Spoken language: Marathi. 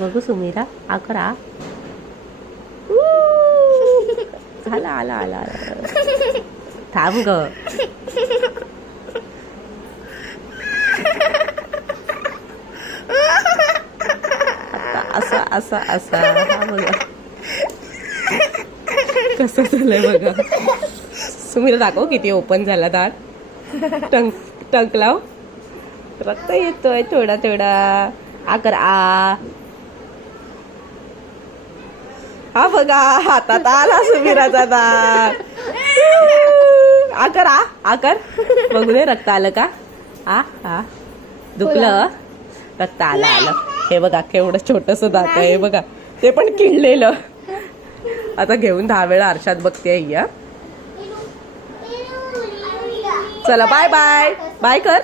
बघू सुमीरा आकरा आला आला आला आला. थांब ग. आता असा असा असा हा बघा कसं झालंय बघा. सुमीरा दाखव किती ओपन झाला दात. टंक लाव. रक्त येतोय थोडा थोडा. आकर आ. हा बघा हातात आला सुमीराचा दात. आकर आ आकर. बघू दे रक्त आलं का. आ हा दुखलं. रक्त आलं आलं. हे बघा केवढं छोटस दात आहे. हे बघा ते पण किडलेलं. आता घेऊन 10 वेळा आरशात बघते या. चला बाय बाय बाय कर.